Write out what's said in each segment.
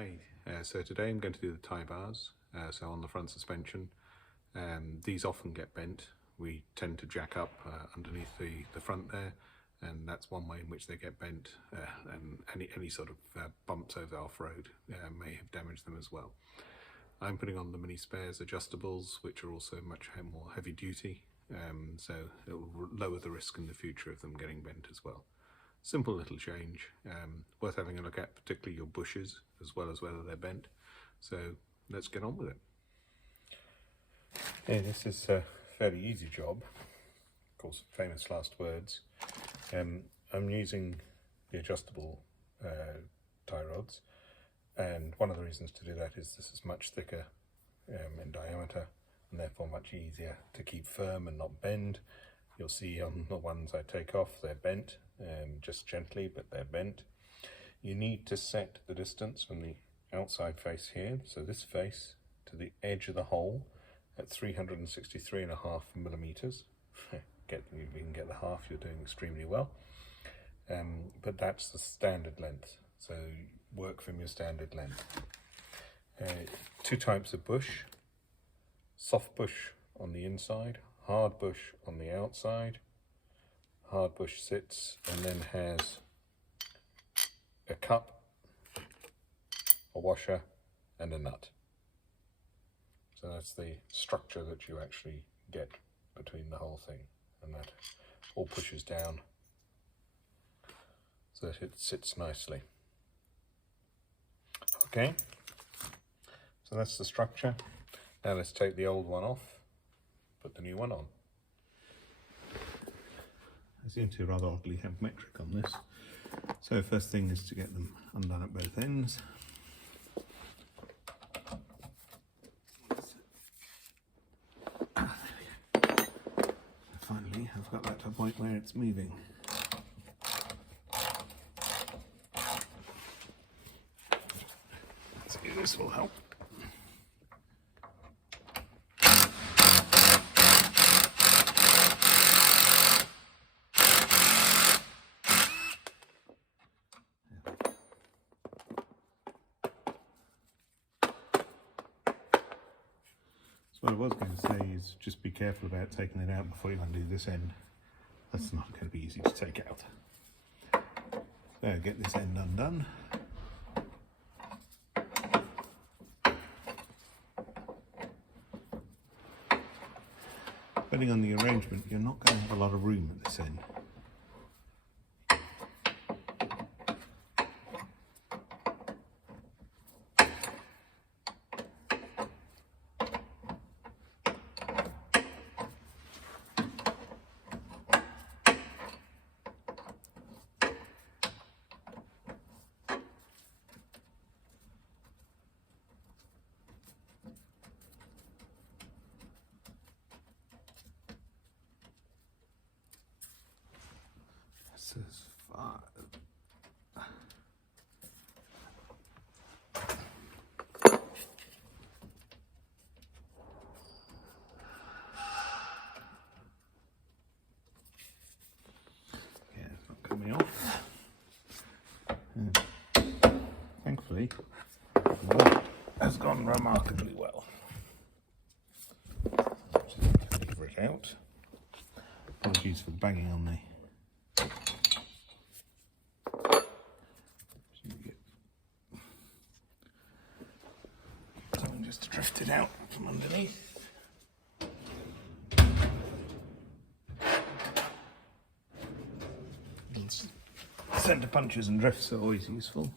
Hi, so today I'm going to do the tie bars, so on the front suspension. These often get bent. We tend to jack up underneath the front there, and that's one way in which they get bent, and any sort of bumps over off-road may have damaged them as well. I'm putting on the Mini Spares adjustables, which are also much more heavy duty, so it will lower the risk in the future of them getting bent as well. Simple little change, worth having a look at, particularly your bushes, as well as whether they're bent. So let's get on with it. Okay, this is a fairly easy job. Of course, famous last words. I'm using the adjustable tie rods, and one of the reasons to do that is this is much thicker in diameter, and therefore much easier to keep firm and not bend. You'll see on the ones I take off, they're bent, just gently, but they're bent. You need to set the distance from the outside face here, so this face, to the edge of the hole at 363.5 millimeters. If you can get the half, you're doing extremely well. But that's the standard length, so work from your standard length. Two types of bush: soft bush on the inside, hard bush on the outside. Hard bush sits and then has a cup, a washer and a nut. So that's the structure that you actually get between the whole thing, and that all pushes down so that it sits nicely. Okay, so that's the structure. Now let's take the old one off, put the new one on. I seem to rather oddly have metric on this. So first thing is to get them undone at both ends. Finally, I've got that to a point where it's moving. Let's see if this will help. What I was going to say is just be careful about taking it out before you undo this end. That's not going to be easy to take out. So get this end undone. Depending on the arrangement, you're not going to have a lot of room at this end. This is fine. Yeah, it's not coming off. Thankfully, the work has gone remarkably well. Just lever it out. Apologies for banging on the something just to drift it out from underneath. Centre punches and drifts are always useful.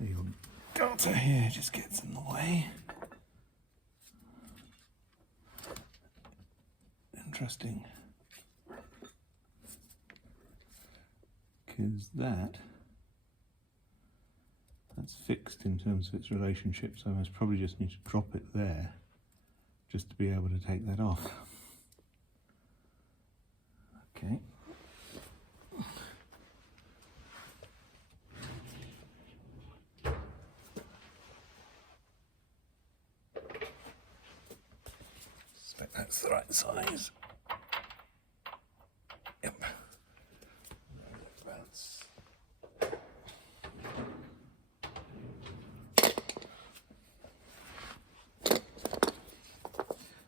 Your garter here just gets in the way. Interesting because that's fixed in terms of its relationship, so I most probably just need to drop it there just to be able to take that off. Okay. Suspect that's the right size. Yep. That's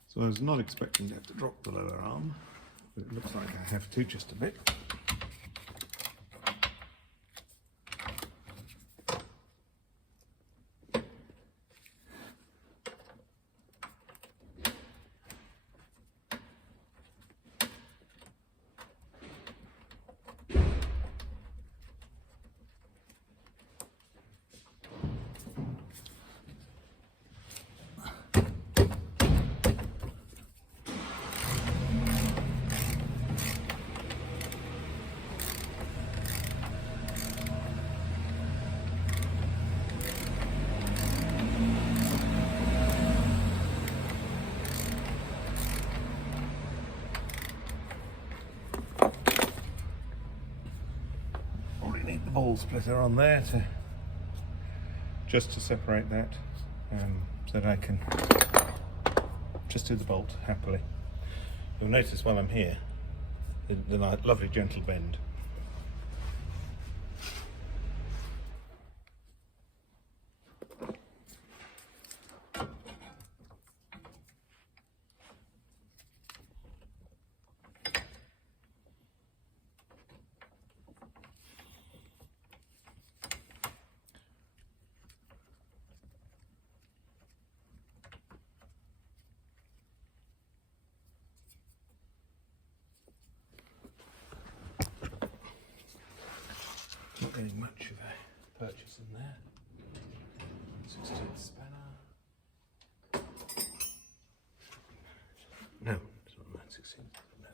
so I was not expecting to have to drop the lower arm, but it looks like I have to just a bit. Need the ball splitter on there just to separate that, so that I can just do the bolt happily. You'll notice while I'm here the lovely gentle bend. Not getting much of a purchase in there. 16th spanner. No, it's not 9/16. No.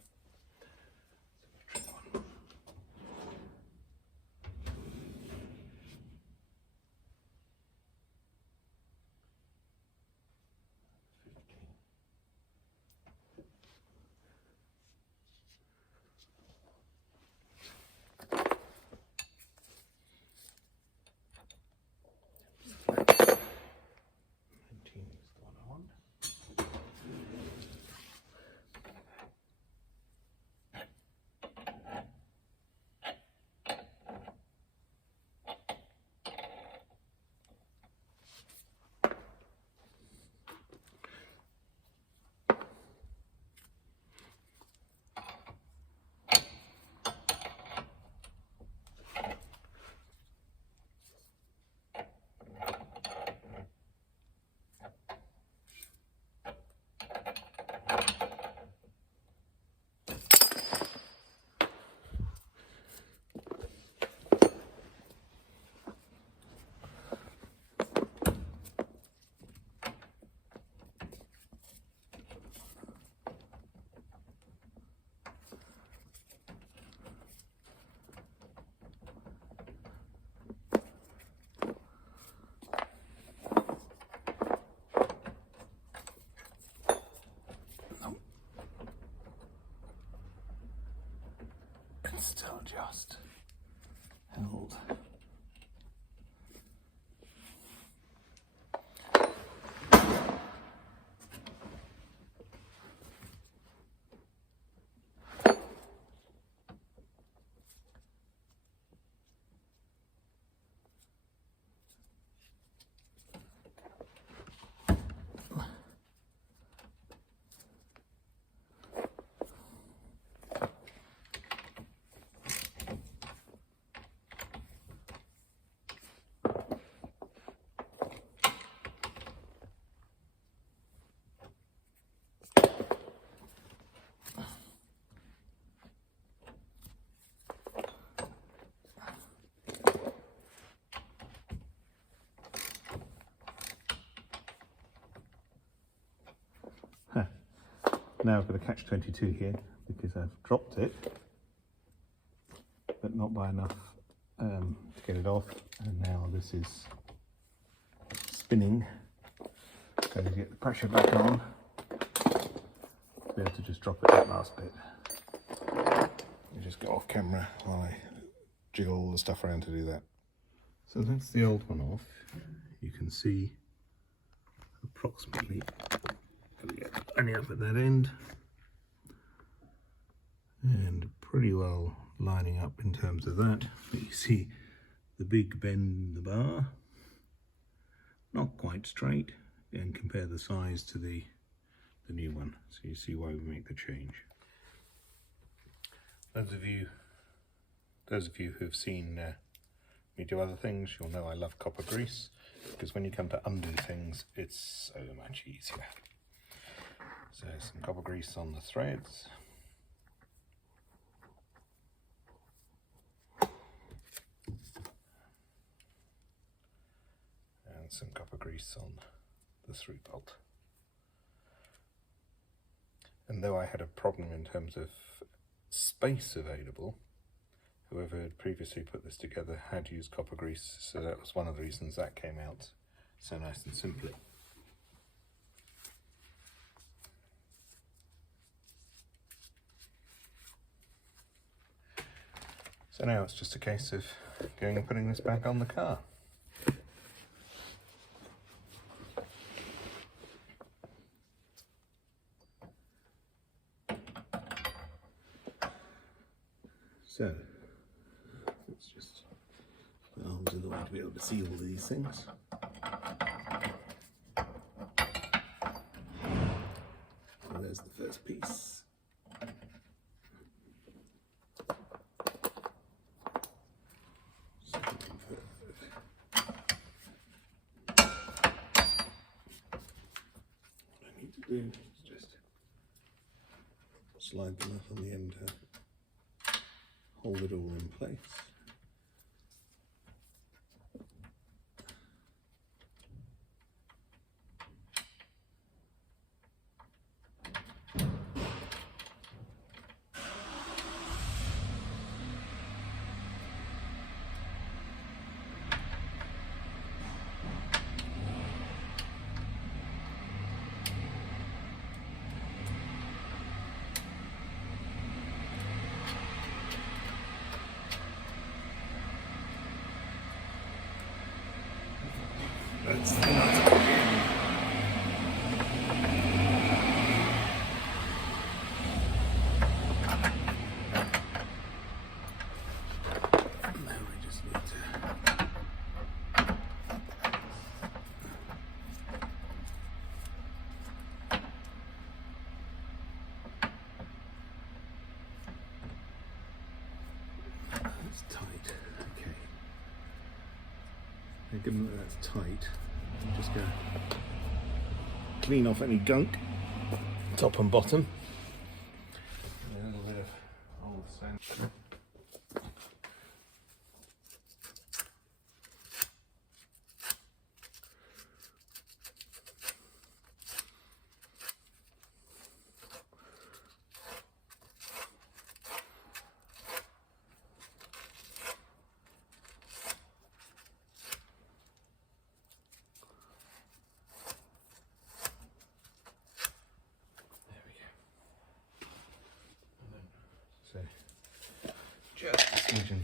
It's a metric one. Still just held. Now I've got a catch-22 here because I've dropped it, but not by enough to get it off, and now this is spinning. Going to get the pressure back on to be able to just drop it that last bit. You just go off camera while I jiggle all the stuff around to do that. So that's the old one off. You can see approximately only up at that end, and pretty well lining up in terms of that. But you see the big bend in the bar, not quite straight, and compare the size to the new one, so you see why we make the change. Those of you who have seen me do other things, you'll know I love copper grease, because when you come to undo things, it's so much easier. So some copper grease on the threads. And some copper grease on the 3-bolt. And though I had a problem in terms of space available, whoever had previously put this together had used copper grease, so that was one of the reasons that came out so nice and simply. So now it's just a case of going and putting this back on the car. So, it's just the arms in the way to be able to see all these things. So there's the first piece. What I need to do is just slide them up on the end to hold it all in place. That's the nut again. Now we just need to that's tight. Okay. Now, given that that's tight, I'm just going to clean off any gunk, top and bottom. A little bit of old sand. So, just a smidgen.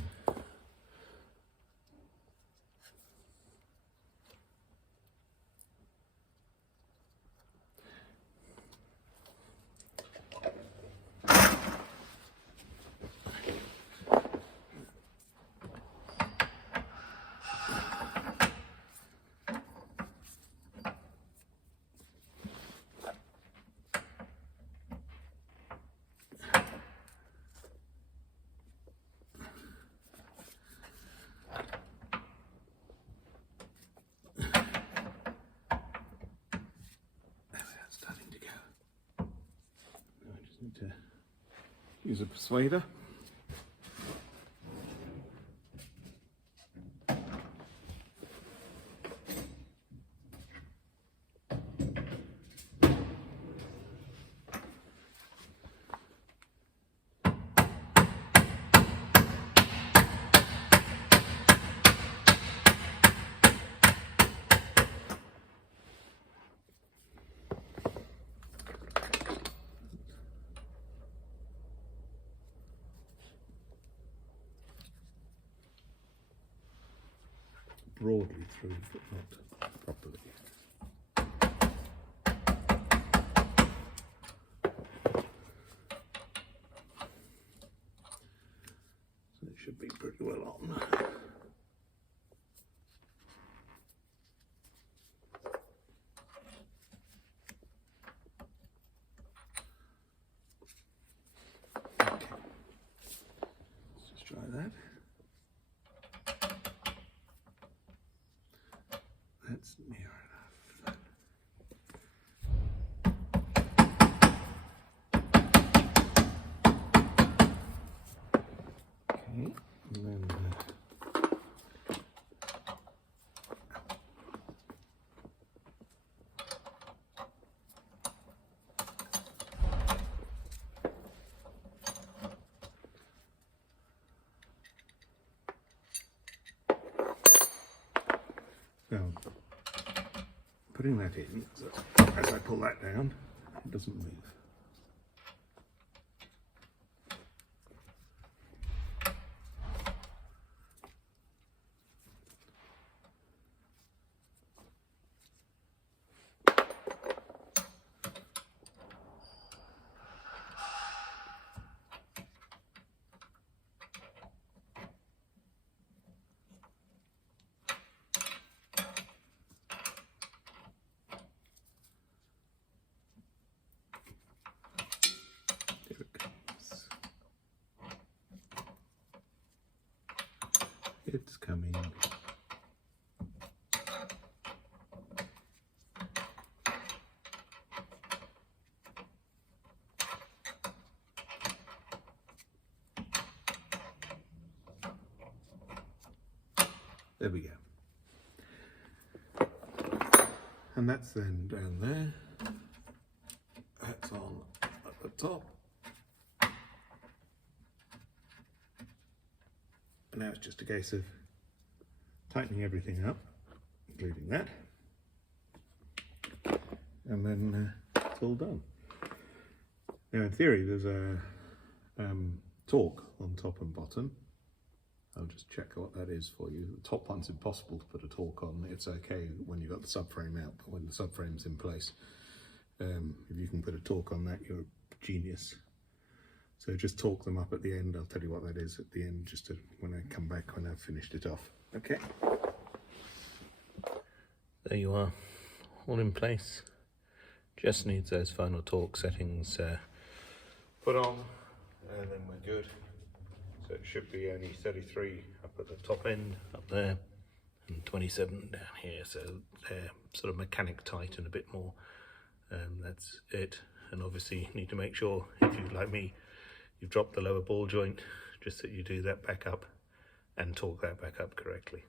To use a persuader. through, but not properly. So it should be pretty well on. Okay. Let's just try that. That's near enough. Okay, and then now, putting that in, so as I pull that down, it doesn't move. There it comes. It's coming. There we go. And that's then down there. That's on at the top. And now it's just a case of tightening everything up, including that. And then it's all done. Now in theory there's a torque on top and bottom. I'll just check what that is for you. The top one's impossible to put a torque on. It's okay when you've got the subframe out, but when the subframe's in place, if you can put a torque on that, you're a genius. So just torque them up at the end. I'll tell you what that is at the end, just to, when I come back when I've finished it off. Okay. There you are, all in place. Just needs those final torque settings put on, and then we're good. So it should be only 33 up at the top end, up there, and 27 down here. So they're sort of mechanic tight and a bit more. That's it. And obviously you need to make sure, if you, like me, you've dropped the lower ball joint, just that you do that back up and torque that back up correctly.